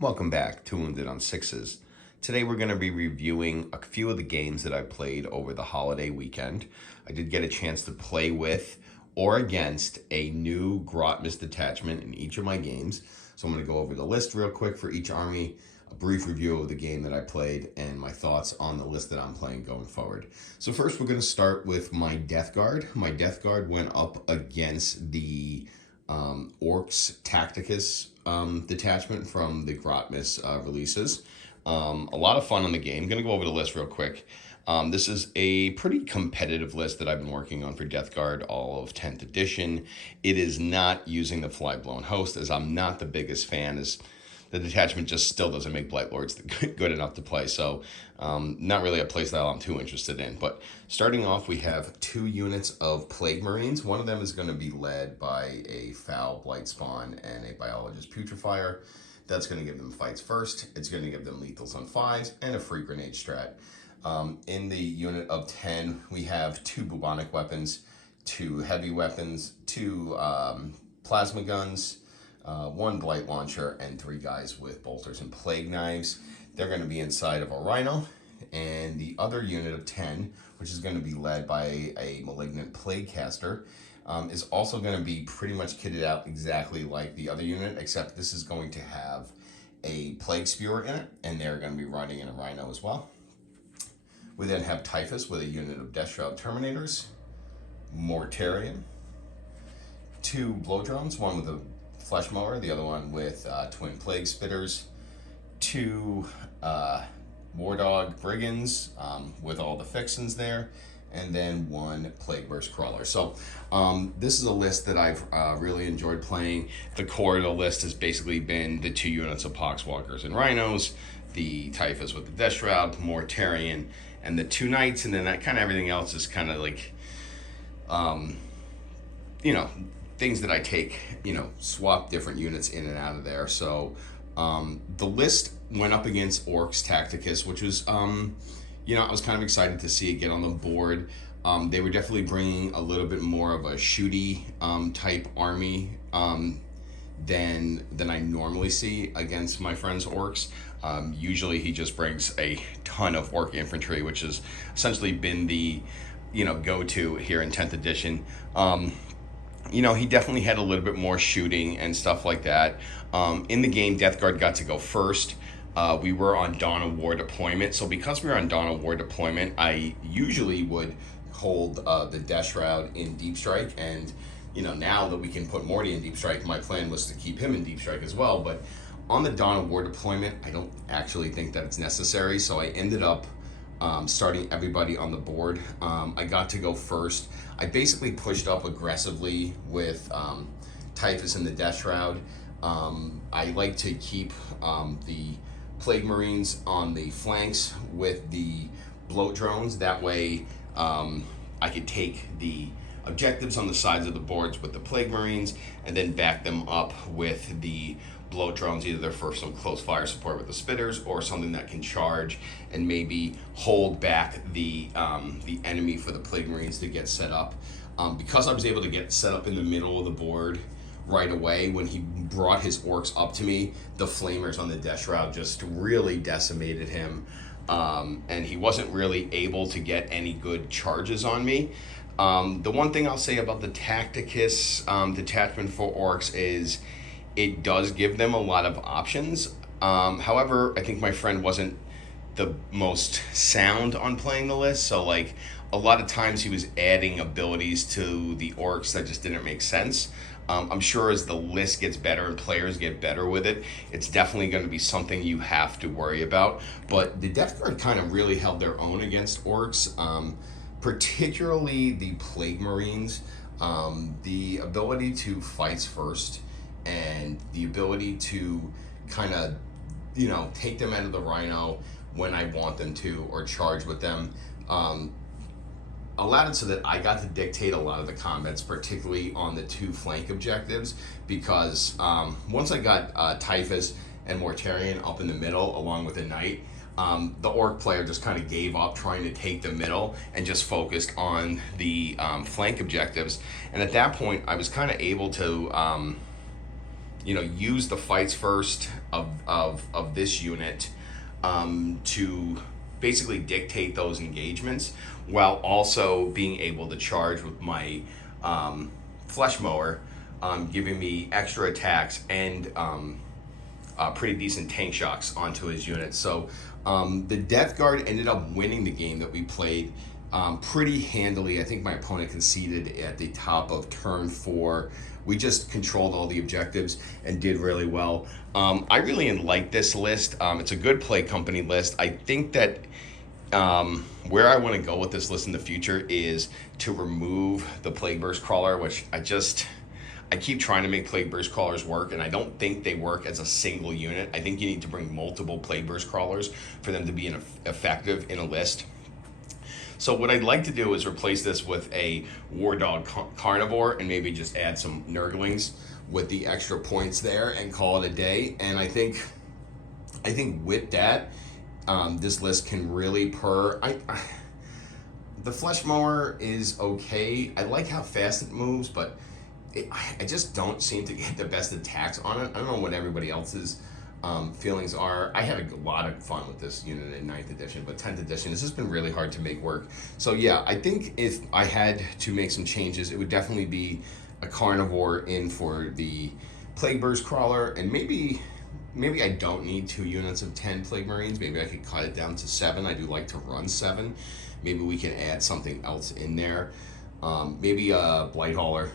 Welcome back to Wounded on Sixes. Today we're going to be reviewing a few of the games that I played over the holiday weekend. I did get a chance to play with or against a new Grotmus detachment in each of my games. So I'm going to go over the list real quick for each army, a brief review of the game that I played, and my thoughts on the list that I'm playing going forward. So first we're going to start with my Death Guard. My Death Guard went up against the Orcs Tacticus detachment from the Grotmus releases. A lot of fun on the game. I'm going to go over the list real quick. This is a pretty competitive list that I've been working on for Death Guard all of 10th edition. It is not using the Flyblown Host, as I'm not the biggest fan, as the detachment just still doesn't make Blight Lords good enough to play. So not really a playstyle I'm too interested in. But starting off, we have 2 units of Plague Marines. One of them is going to be led by a Foul Blightspawn and a Biologus Putrifier. That's going to give them fights first. It's going to give them lethals on 5s and a free grenade strat. In the unit of 10, we have 2 bubonic weapons, 2 heavy weapons, 2 plasma guns, 1 blight launcher, and 3 guys with bolters and plague knives. They're going to be inside of a Rhino. And the other unit of 10, which is going to be led by a Malignant Plaguecaster, is also going to be pretty much kitted out exactly like the other unit, except this is going to have a Plague Spewer in it, and they're going to be riding in a Rhino as well. We then have Typhus with a unit of Deathshroud Terminators, Mortarion, 2 blow drones, one with a flesh mower, the other one with twin plague spitters, 2 War Dog Brigands with all the fixins there, and then 1 Plagueburst Crawler. So this is a list that I've really enjoyed playing. The core of the list has basically been the 2 units of Poxwalkers and Rhinos, the Typhus with the Deathshroud, Mortarion, and the 2 Knights, and then that kind of everything else is kind of like, things that I take, swap different units in and out of there. So the list went up against Orcs Tacticus, which was, I was kind of excited to see it get on the board. They were definitely bringing a little bit more of a shooty type army than I normally see against my friend's Orcs. Usually he just brings a ton of Orc infantry, which has essentially been the, go-to here in 10th edition. He definitely had a little bit more shooting and stuff like that. In the game, Death Guard got to go first. We were on Dawn of War deployment. So because we were on Dawn of War deployment, I usually would hold the Deathshroud in Deep Strike. And, now that we can put Morty in Deep Strike, my plan was to keep him in Deep Strike as well. But on the Dawn of War deployment, I don't actually think that it's necessary. So I ended up starting everybody on the board. I got to go first. I basically pushed up aggressively with Typhus and the Deathshroud. I like to keep the Plague Marines on the flanks with the bloat drones. That way I could take the objectives on the sides of the boards with the Plague Marines and then back them up with the bloat drones, either for some close fire support with the spitters or something that can charge and maybe hold back the enemy for the Plague Marines to get set up. Because I was able to get set up in the middle of the board right away, when he brought his Orcs up to me, the Flamers on the Deathshroud just really decimated him, and he wasn't really able to get any good charges on me. The one thing I'll say about the Tacticus detachment for Orcs is it does give them a lot of options. However, I think my friend wasn't the most sound on playing the list, so like a lot of times he was adding abilities to the Orcs that just didn't make sense. I'm sure as the list gets better and players get better with it, it's definitely going to be something you have to worry about. But the Death Guard kind of really held their own against Orcs, particularly the Plague Marines. The ability to fight first and the ability to kind of, take them out of the Rhino when I want them to or charge with them, allowed it so that I got to dictate a lot of the combats, particularly on the 2 flank objectives, because once I got Typhus and Mortarion up in the middle along with a Knight, the Orc player just kind of gave up trying to take the middle and just focused on the flank objectives. And at that point, I was kind of able to use the fights first of this unit to basically dictate those engagements, while also being able to charge with my flesh mower, giving me extra attacks and pretty decent tank shocks onto his unit. So the Death Guard ended up winning the game that we played pretty handily. I think my opponent conceded at the top of turn 4. We just controlled all the objectives and did really well. I really like this list. It's a good play company list. I think that where I want to go with this list in the future is to remove the Plagueburst Crawler, which I keep trying to make Plagueburst Crawlers work, and I don't think they work as a single unit. I think you need to bring multiple Plagueburst Crawlers for them to be effective in a list. So what I'd like to do is replace this with a War Dog Carnivore and maybe just add some Nurglings with the extra points there and call it a day. And I think with that, this list can really purr. The Flesh Mower is okay. I like how fast it moves, but I just don't seem to get the best attacks on it. I don't know what everybody else's feelings are. I had a lot of fun with this unit in 9th edition, but 10th edition has just been really hard to make work. So yeah, I think if I had to make some changes, it would definitely be a Carnivore in for the Plagueburst Crawler, and maybe I don't need 2 units of 10 Plague Marines. Maybe I could cut it down to 7. I do like to run 7. Maybe we can add something else in there. Maybe a Blight Hauler.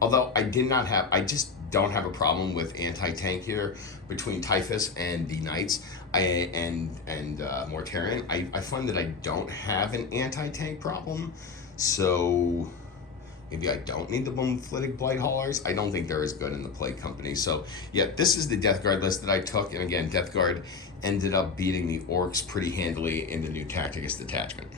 Although I just don't have a problem with anti-tank here between Typhus and the Knights and Mortarion. I find that I don't have an anti-tank problem, so maybe I don't need the Boomflitic Blight Haulers. I don't think they're as good in the Plague Company. So yeah, this is the Death Guard list that I took, and again, Death Guard ended up beating the Orcs pretty handily in the new Tacticus detachment.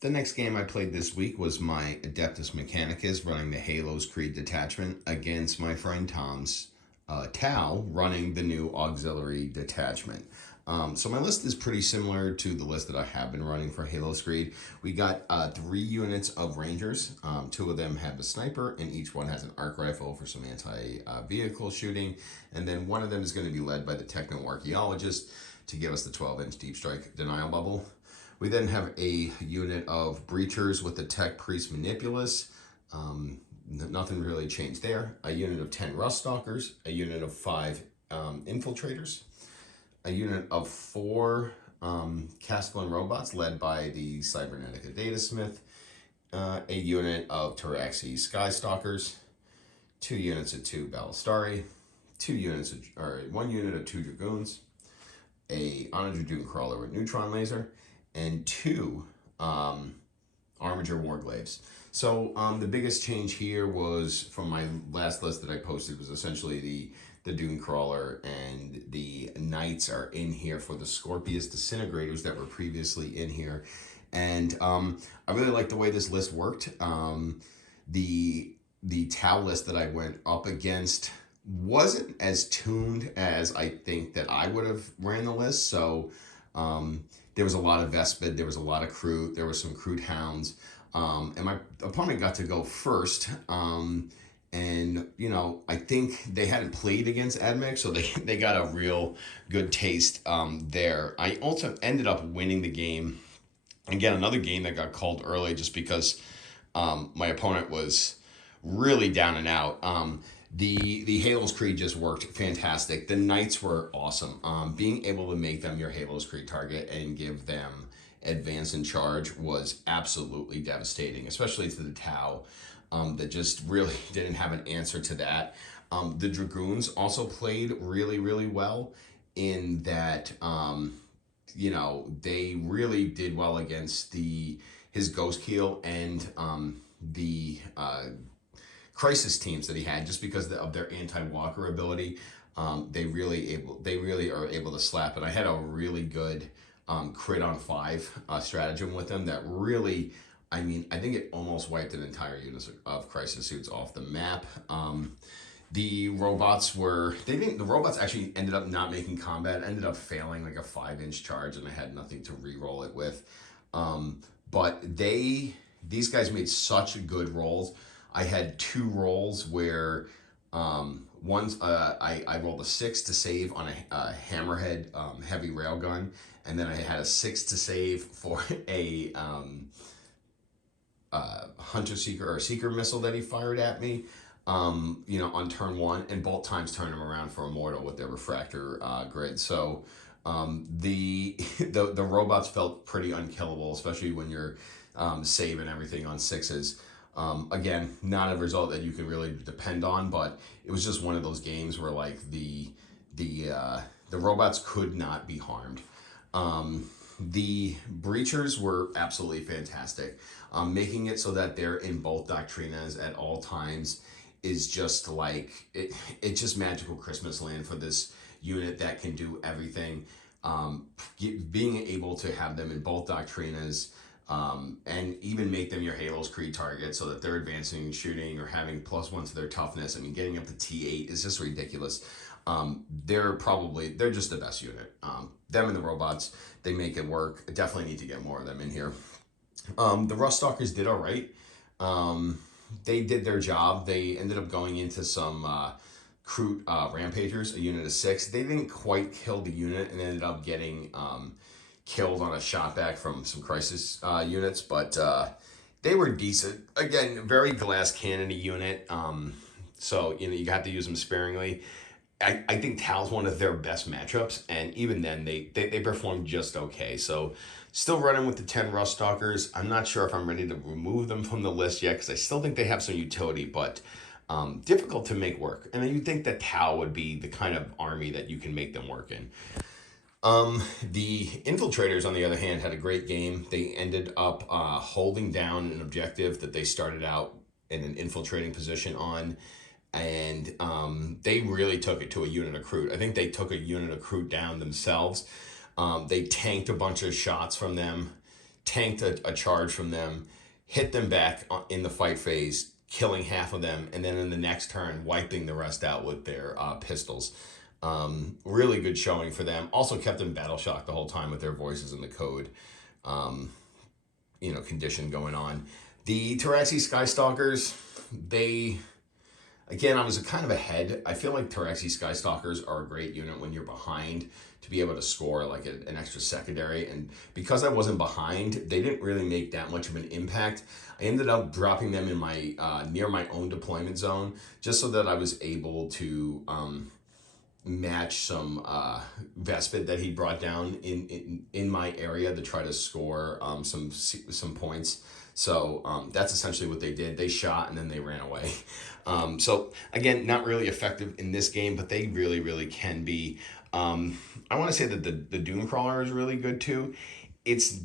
The next game I played this week was my Adeptus Mechanicus running the Haloscreed detachment against my friend Tom's Tau running the new auxiliary detachment. So my list is pretty similar to the list that I have been running for Haloscreed. We got 3 units of Rangers. 2 of them have a sniper, and each one has an arc rifle for some anti-vehicle shooting. And then one of them is going to be led by the Techno-Archaeologist to give us the 12-inch deep strike denial bubble. We then have a unit of Breachers with the Tech-Priest Manipulus. Nothing really changed there. A unit of 10 Rust Stalkers, a unit of 5 Infiltrators, a unit of 4 Castellan Robots led by the Cybernetica Datasmith, a unit of Taraxi Skystalkers, 2 units of 2 Ballistari, 1 unit of 2 Dragoons, a Dragoon Crawler with Neutron Laser, and 2 Armiger Warglaives. So the biggest change here was from my last list that I posted was essentially the Dune Crawler, and the Knights are in here for the Scorpius Disintegrators that were previously in here. And I really like the way this list worked. The Tau list that I went up against wasn't as tuned as I think that I would have ran the list. So there was a lot of Vespid, there was a lot of Kroot, there was some Kroot Hounds, and my opponent got to go first. And, I think they hadn't played against Admech, so they got a real good taste there. I also ended up winning the game. Again, another game that got called early just because my opponent was really down and out. The Haloscreed just worked fantastic. The Knights were awesome. Being able to make them your Haloscreed target and give them advance and charge was absolutely devastating, especially to the Tau that just really didn't have an answer to that. The Dragoons also played really, really well in that, they really did well against his Ghost Keel and the Crisis teams that he had, just because of their anti-walker ability. They really are able to slap it. I had a really good crit on 5 stratagem with them that really, I think it almost wiped an entire unit of Crisis suits off the map. The robots the robots actually ended up not making combat, ended up failing like a 5-inch charge, and I had nothing to re-roll it with. But these guys made such good rolls. I had two rolls where once I rolled a 6 to save on a hammerhead heavy railgun, and then I had a 6 to save for a hunter seeker or seeker missile that he fired at me. On turn 1, and both times turned him around for a mortal with their refractor grid. So the robots felt pretty unkillable, especially when you're saving everything on 6s. Again, not a result that you can really depend on, but it was just one of those games where like the robots could not be harmed. The breachers were absolutely fantastic. Making it so that they're in both doctrinas at all times is just like it's just magical Christmas land for this unit that can do everything. Being able to have them in both doctrinas, and even make them your Haloscreed target so that they're advancing and shooting or having +1 to their toughness. I mean, getting up to T8 is just ridiculous. They're just the best unit. Them and the robots, they make it work. I definitely need to get more of them in here. The Ruststalkers did all right. They did their job. They ended up going into some Kroot Rampagers, a unit of 6. They didn't quite kill the unit and ended up getting killed on a shot back from some Crisis units, but they were decent. Again, very glass cannon-y unit, so you have to use them sparingly. I think Tal's one of their best matchups, and even then they performed just okay. So still running with the 10 Ruststalkers. I'm not sure if I'm ready to remove them from the list yet because I still think they have some utility, but difficult to make work. And then you think that Tal would be the kind of army that you can make them work in. The Infiltrators, on the other hand, had a great game. They ended up holding down an objective that they started out in an infiltrating position on, and they really took it to a unit of Kroot. I think they took a unit of Kroot down themselves. They tanked a bunch of shots from them, tanked a charge from them, hit them back in the fight phase, killing half of them, and then in the next turn, wiping the rest out with their pistols. Really good showing for them. Also kept them battle shocked the whole time with their voices in the code, condition going on. The Taraxi Skystalkers, again, I was kind of ahead. I feel like Taraxi Skystalkers are a great unit when you're behind to be able to score like an extra secondary. And because I wasn't behind, they didn't really make that much of an impact. I ended up dropping them in my near my own deployment zone just so that I was able to match some Vespid that he brought down in my area to try to score some points. So that's essentially what they did. They shot and then they ran away. So again, not really effective in this game, but they really, really can be. I want to say that the Doom Crawler is really good too. It's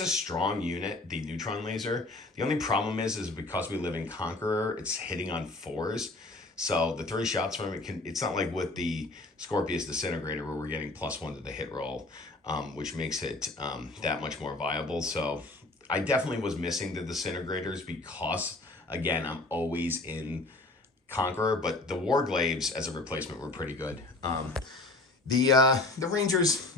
a strong unit, the Neutron Laser. The only problem is because we live in Conqueror, it's hitting on 4s. So the 3 shots from it it's not like with the Scorpius Disintegrator where we're getting +1 to the hit roll, which makes it that much more viable. So I definitely was missing the Disintegrators because, again, I'm always in Conqueror, but the Warglaves as a replacement were pretty good. The Rangers,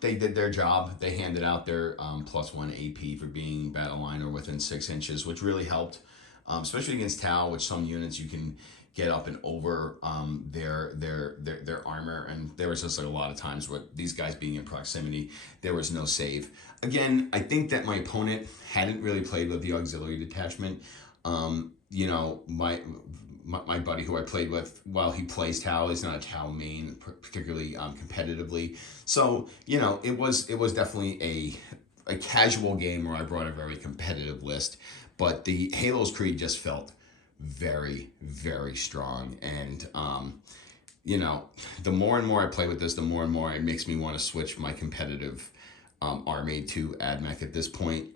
they did their job. They handed out their +1 AP for being battle line or within 6 inches, which really helped, especially against Tau, which some units you can get up and over their armor, and there was just like a lot of times where these guys being in proximity, there was no save. Again, I think that my opponent hadn't really played with the auxiliary detachment. My buddy who I played with, while he plays Tau, is not a Tau main particularly competitively. So it was definitely a casual game where I brought a very competitive list, but the Haloscreed just felt very, very strong. And the more and more I play with this, the more and more it makes me want to switch my competitive army to AdMech at this point.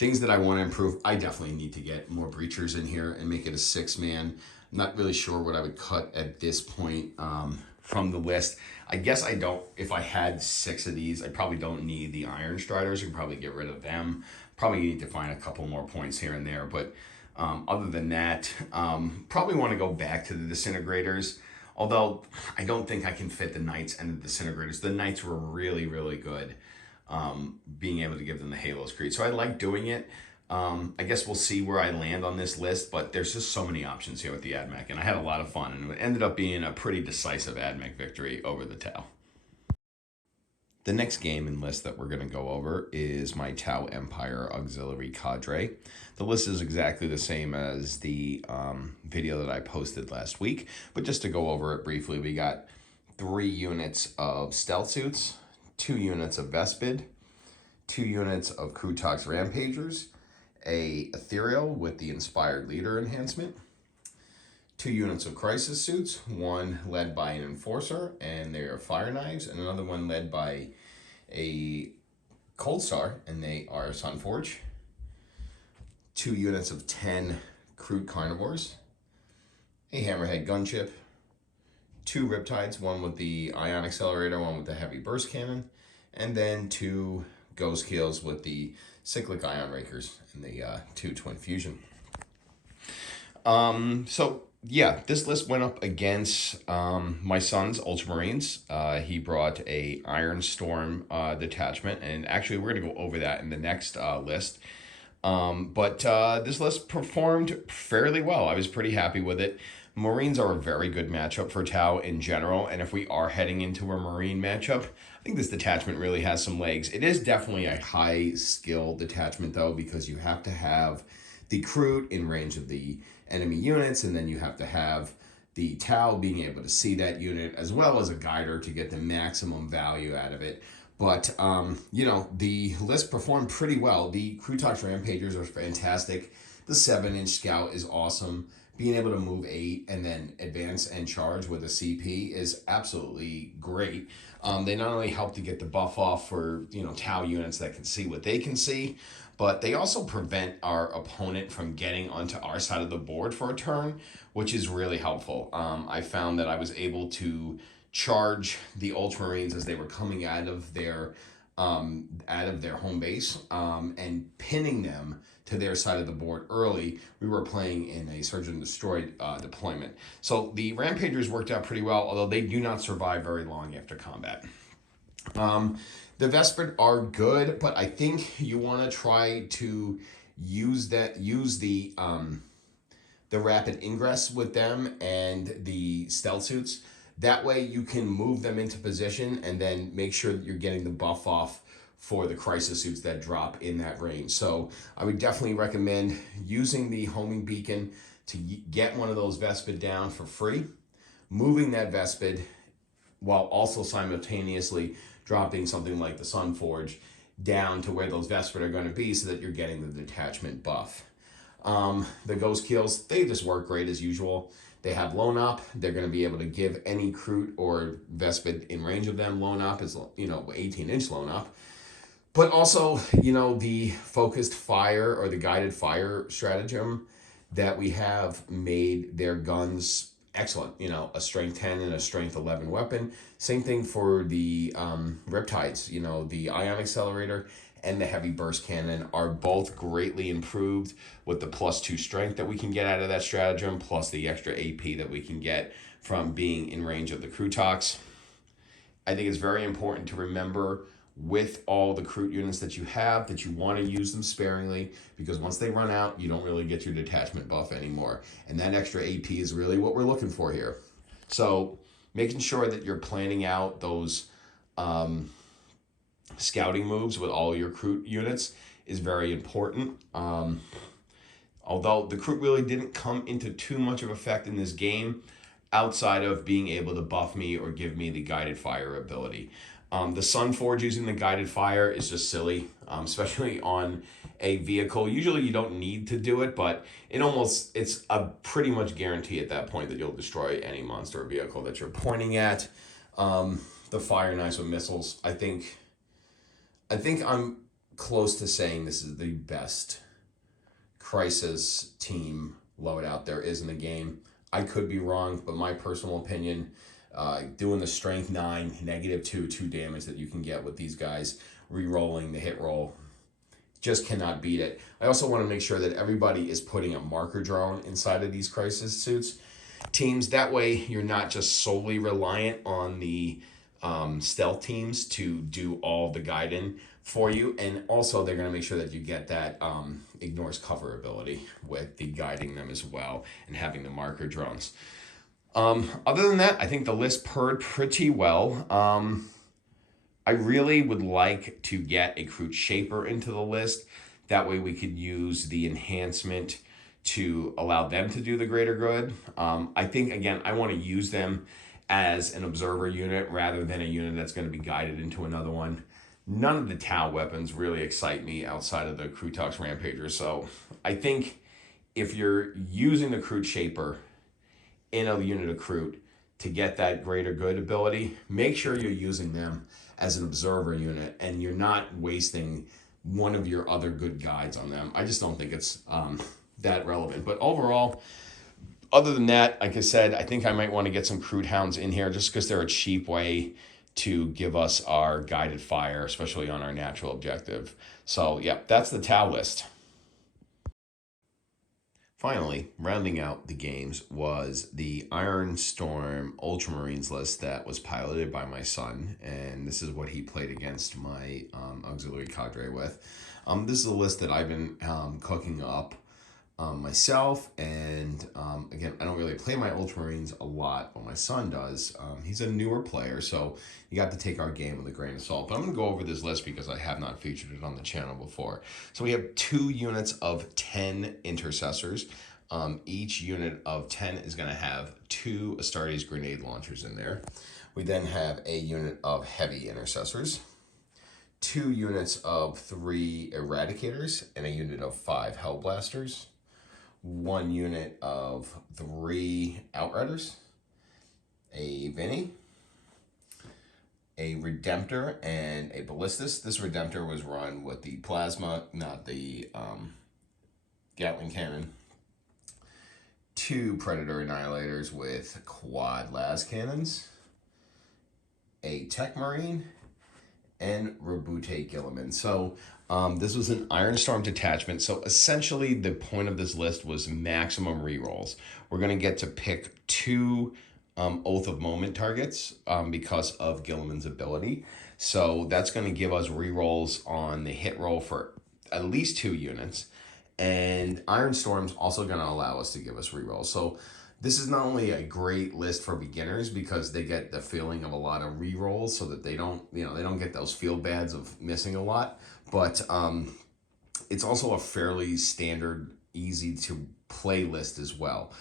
Things that I want to improve, I definitely need to get more breachers in here and make it a 6-man. I'm not really sure what I would cut at this point from the list. I guess I don't, if I had 6 of these, I probably don't need the Iron Striders. I can probably get rid of them. Probably need to find a couple more points here and there, but other than that, probably want to go back to the Disintegrators, although I don't think I can fit the Knights and the Disintegrators. The Knights were really, really good, being able to give them the Haloscreed. So I like doing it. I guess we'll see where I land on this list, but there's just so many options here with the AdMech, and I had a lot of fun, and it ended up being a pretty decisive AdMech victory over the TOA. The next game and list that we're going to go over is my TOA Empire Auxiliary Cadre. The list is exactly the same as the video that I posted last week, but just to go over it briefly, we got 3 units of Stealth Suits, 2 units of Vespid, 2 units of Krutox Rampagers, a Ethereal with the Inspired Leader enhancement, 2 units of Crisis Suits, one led by an Enforcer, and they are Fire Knives, and another one led by a Cold Star, and they are Sunforge. 2 units of 10 Crude Carnivores, a Hammerhead Gunship, 2 Riptides, one with the Ion Accelerator, one with the Heavy Burst Cannon, and then 2 Ghost Kills with the Cyclic Ion Rakers and the 2 Twin Fusion. So yeah, this list went up against my son's Ultramarines. He brought a Iron Storm detachment, and actually we're going to go over that in the next list. But this list performed fairly well. I was pretty happy with it. Marines are a very good matchup for TOA in general, and if we are heading into a Marine matchup, I think this detachment really has some legs. It is definitely a high skill detachment though, because you have to have the Crute in range of the enemy units, and then you have to have the TOA being able to see that unit, as well as a guider to get the maximum value out of it. But, you know, the list performed pretty well. The Krutox Rampagers are fantastic. The 7-inch Scout is awesome. Being able to move 8 and then advance and charge with a CP is absolutely great. They not only help to get the buff off for, you know, TOA units that can see what they can see, but they also prevent our opponent from getting onto our side of the board for a turn, which is really helpful. I found that I was able to charge the Ultramarines as they were coming out of their home base and pinning them to their side of the board early. We were playing in a Search and Destroy deployment. So the Rampagers worked out pretty well, although they do not survive very long after combat. The Vespid are good, but I think you want to try to use the rapid ingress with them and the Stealth Suits. That way you can move them into position and then make sure that you're getting the buff off for the Crisis Suits that drop in that range. So I would definitely recommend using the homing beacon to get one of those Vespid down for free, moving that Vespid while also simultaneously dropping something like the Sunforge down to where those Vespid are going to be so that you're getting the detachment buff. The Ghost Kills, they just work great as usual. They have Lone Op. They're going to be able to give any Crute or Vespid in range of them. Lone Op is, you know, 18-inch Lone Op. But also, you know, the focused fire or the guided fire stratagem that we have made their guns excellent. You know, a strength 10 and a strength 11 weapon. Same thing for the Riptides. You know, the Ion Accelerator and the Heavy Burst Cannon are both greatly improved with the +2 strength that we can get out of that stratagem, plus the extra AP that we can get from being in range of the Krutox. I think it's very important to remember with all the Crute units that you have that you want to use them sparingly, because once they run out, you don't really get your detachment buff anymore. And that extra AP is really what we're looking for here. So making sure that you're planning out those scouting moves with all your Crute units is very important. Although the Crute really didn't come into too much of effect in this game, outside of being able to buff me or give me the guided fire ability. The Sunforge using the guided fire is just silly, especially on a vehicle. Usually you don't need to do it, but it's a pretty much guarantee at that point that you'll destroy any monster or vehicle that you're pointing at. The Fire Knives with missiles, I think I'm close to saying this is the best Crisis team loadout there is in the game. I could be wrong, but my personal opinion, doing the strength 9, -2 damage that you can get with these guys, re-rolling the hit roll, just cannot beat it. I also want to make sure that everybody is putting a marker drone inside of these Crisis Suits teams. That way you're not just solely reliant on the stealth teams to do all the guiding for you, and also they're going to make sure that you get that ignores cover ability with the guiding them as well and having the marker drones. Other than that, I think the list purred pretty well. I really would like to get a Crude Shaper into the list. That way we could use the enhancement to allow them to do the greater good. I think, again, I want to use them as an observer unit rather than a unit that's going to be guided into another one. None of the Tau weapons really excite me outside of the Crutox Rampagers. So I think if you're using the Crude Shaper in a unit of Crute to get that greater good ability, make sure you're using them as an observer unit and you're not wasting one of your other good guides on them. I just don't think it's that relevant. But overall, other than that, like I said, I think I might want to get some Crude Hounds in here just because they're a cheap way to give us our guided fire, especially on our natural objective. So yeah, that's the Tau list. Finally, rounding out the games was the Iron Storm Ultramarines list that was piloted by my son, and this is what he played against my auxiliary cadre with. This is a list that I've been cooking up myself, and again, I don't really play my Ultramarines a lot, but my son does. He's a newer player, so you got to take our game with a grain of salt. But I'm going to go over this list because I have not featured it on the channel before. So we have 2 units of 10 intercessors. Each unit of 10 is going to have 2 Astartes grenade launchers in there. We then have a unit of heavy intercessors, 2 units of 3 eradicators, and a unit of 5 hellblasters, 1 unit of 3 outriders, a Vinny, a Redemptor, and a Ballistus. This Redemptor was run with the plasma, not the Gatling cannon. 2 Predator Annihilators with quad las cannons, a Tech Marine, and Rabute Gilliman. So this was an Iron Storm detachment. So essentially the point of this list was maximum rerolls. We're going to get to pick 2 Oath of Moment targets because of Gilliman's ability. So that's going to give us rerolls on the hit roll for at least 2 units. And Iron Storm's also going to allow us to give us rerolls. So this is not only a great list for beginners because they get the feeling of a lot of rerolls so that they don't get those feel bads of missing a lot, but it's also a fairly standard, easy to play list as well.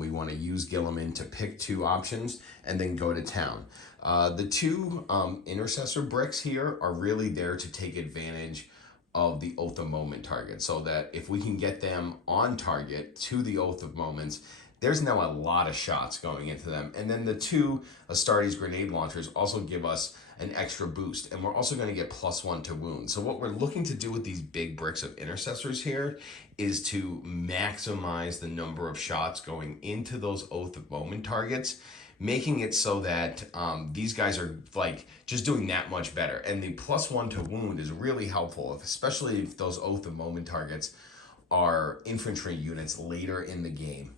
We want to use Gilliman to pick 2 options and then go to town. The 2 intercessor bricks here are really there to take advantage of the Oath of Moment target, so that if we can get them on target to the Oath of Moments, there's now a lot of shots going into them. And then the 2 Astartes grenade launchers also give us an extra boost, and we're also going to get +1 to wound. So what we're looking to do with these big bricks of intercessors here is to maximize the number of shots going into those Oath of Moment targets, making it so that these guys are like just doing that much better. And the +1 to wound is really helpful, especially if those Oath of Moment targets are infantry units later in the game.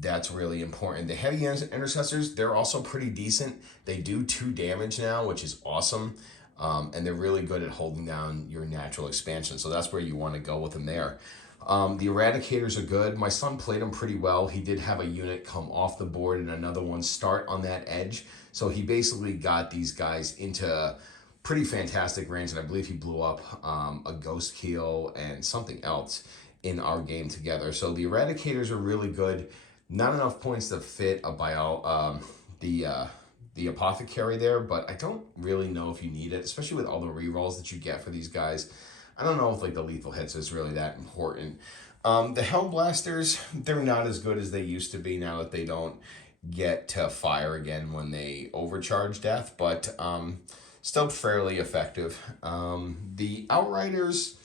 That's really important. The heavy intercessors, they're also pretty decent. They do 2 damage now, which is awesome. And they're really good at holding down your natural expansion. So that's where you want to go with them there. The Eradicators are good. My son played them pretty well. He did have a unit come off the board and another one start on that edge. So he basically got these guys into pretty fantastic range. And I believe he blew up a Ghost Keel and something else in our game together. So the Eradicators are really good. Not enough points to fit a the Apothecary there, but I don't really know if you need it, especially with all the rerolls that you get for these guys. I don't know if like the lethal hits is really that important. The Hellblasters, they're not as good as they used to be now that they don't get to fire again when they overcharge death, but still fairly effective. The Outriders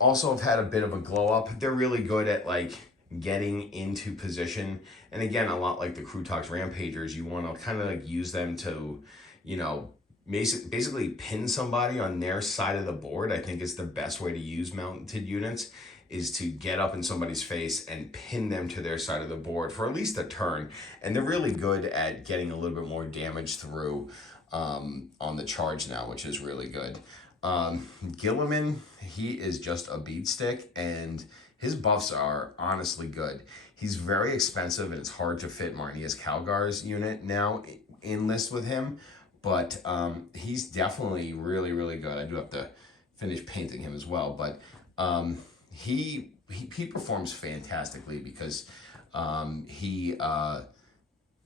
also have had a bit of a glow up. They're really good at like getting into position. And again, a lot like the Crutox Rampagers, you want to kind of like use them to, you know, basically pin somebody on their side of the board. I think is the best way to use mounted units, is to get up in somebody's face and pin them to their side of the board for at least a turn. And they're really good at getting a little bit more damage through on the charge now, which is really good. Gilliman, he is just a beat stick, and his buffs are honestly good. He's very expensive, and it's hard to fit Marnia's Calgar's unit now in list with him, but he's definitely really, really good. I do have to finish painting him as well, but he performs fantastically because he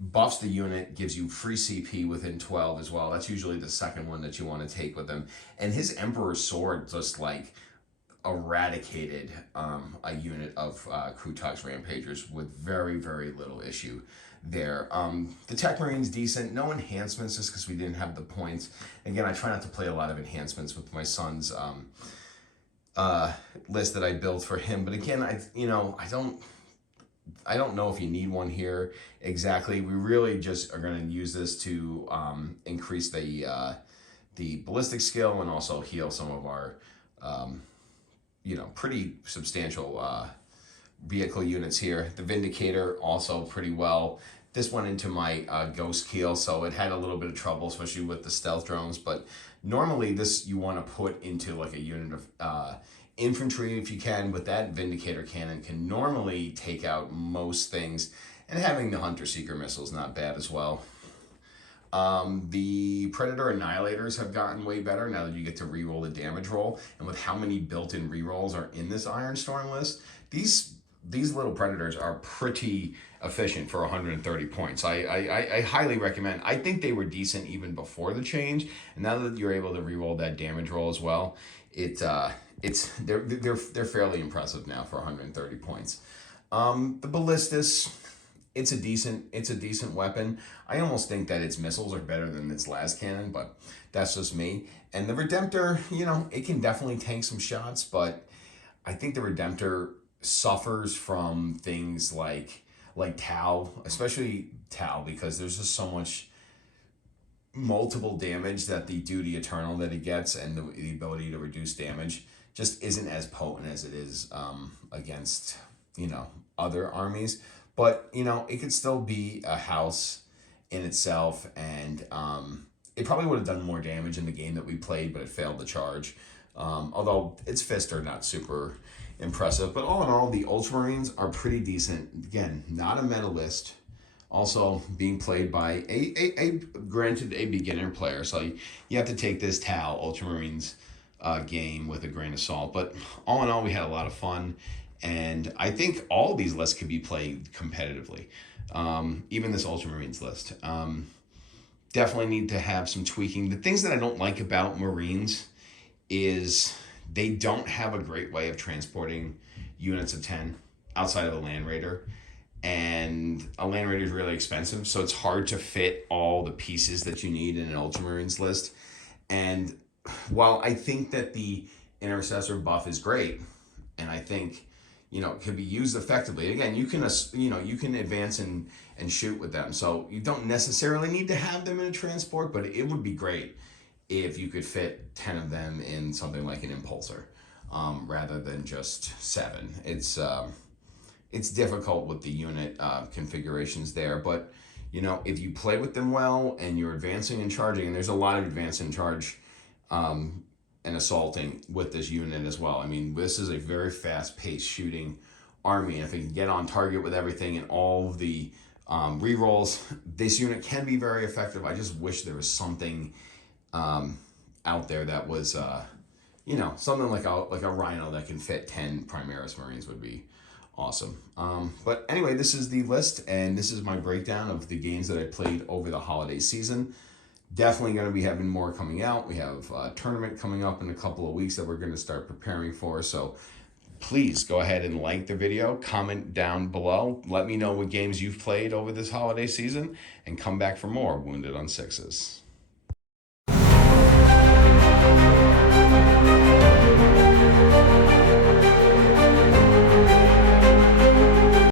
buffs the unit, gives you free CP within 12 as well. That's usually the second one that you want to take with him. And his Emperor's Sword just like eradicated a unit of Krutog's Rampagers with very, very little issue there. The Tech Marine's decent. No enhancements just because we didn't have the points. Again, I try not to play a lot of enhancements with my son's list that I built for him. But again, I don't know if you need one here exactly. We really just are going to use this to increase the ballistic skill and also heal some of our pretty substantial vehicle units here. The Vindicator also pretty well. This went into my Ghost Keel, so it had a little bit of trouble, especially with the stealth drones. But normally this you want to put into like a unit of infantry if you can. With that Vindicator cannon can normally take out most things, and having the Hunter Seeker missile is not bad as well. The Predator Annihilators have gotten way better now that you get to reroll the damage roll, and with how many built-in rerolls are in this Iron Storm list, these little Predators are pretty efficient for 130 points. I highly recommend. I think they were decent even before the change, and now that you're able to reroll that damage roll as well, they're fairly impressive now for 130 points. The Ballistus, it's a decent weapon. I almost think that its missiles are better than its last cannon, but that's just me. And the Redemptor, it can definitely tank some shots, but I think the Redemptor suffers from things like Tau, especially Tau, because there's just so much multiple damage that the Duty Eternal that it gets and the ability to reduce damage just isn't as potent as it is against other armies. But it could still be a house in itself, and it probably would have done more damage in the game that we played, but it failed the charge. Although its fists are not super impressive, but all in all, the Ultramarines are pretty decent. Again, not a meta list. Also being played by granted a beginner player, so you have to take this Tau Ultramarines game with a grain of salt. But all in all, we had a lot of fun, and I think all of these lists could be played competitively. Even this Ultramarines list. Definitely need to have some tweaking. The things that I don't like about Marines is they don't have a great way of transporting units of 10 outside of a Land Raider. And a Land Raider is really expensive, so it's hard to fit all the pieces that you need in an Ultramarines list. And while I think that the Intercessor buff is great, and I think it could be used effectively. Again, you can advance and shoot with them, so you don't necessarily need to have them in a transport. But it would be great if you could fit 10 of them in something like an Impulsor, rather than just 7. It's difficult with the unit configurations there, but if you play with them well and you're advancing and charging, and there's a lot of advance and charge and assaulting with this unit as well. I mean, this is a very fast-paced shooting army, and if you can get on target with everything and all of the rerolls, this unit can be very effective. I just wish there was something out there that was something like a Rhino that can fit 10 Primaris Marines would be awesome. But anyway, this is the list, and this is my breakdown of the games that I played over the holiday season. Definitely going to be having more coming out. We have a tournament coming up in a couple of weeks that we're going to start preparing for. So please go ahead and like the video, comment down below. Let me know what games you've played over this holiday season, and come back for more Wounded on Sixes.